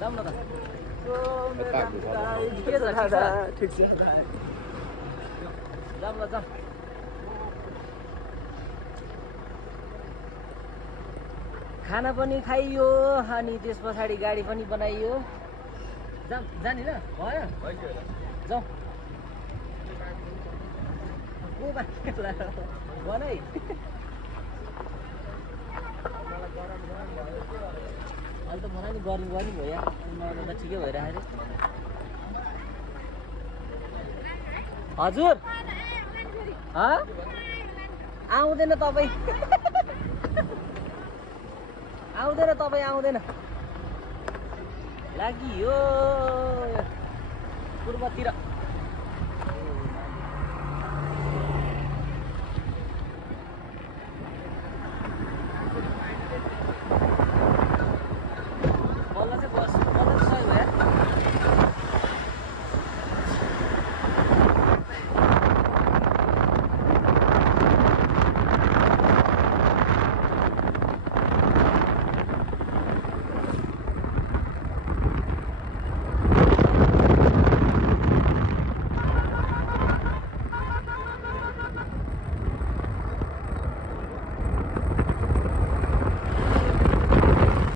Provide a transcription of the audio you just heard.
जाऊँ न त ठिक छ जाऊँ न जाऊँ खाना पनि खाइयो अनि त्यस पछाडि गाडी पनि बनाइयो जाने र भयो जाउँ को बाँकी बनाइ अहिले त मलाई नि गर्मी गर्मी भयो यार नभए त ठिकै भइरहेको थियो हजुर आउँदैन तपाईँ आउँदैन तपाईँ आउँदैन लागि यो पूर्वतिर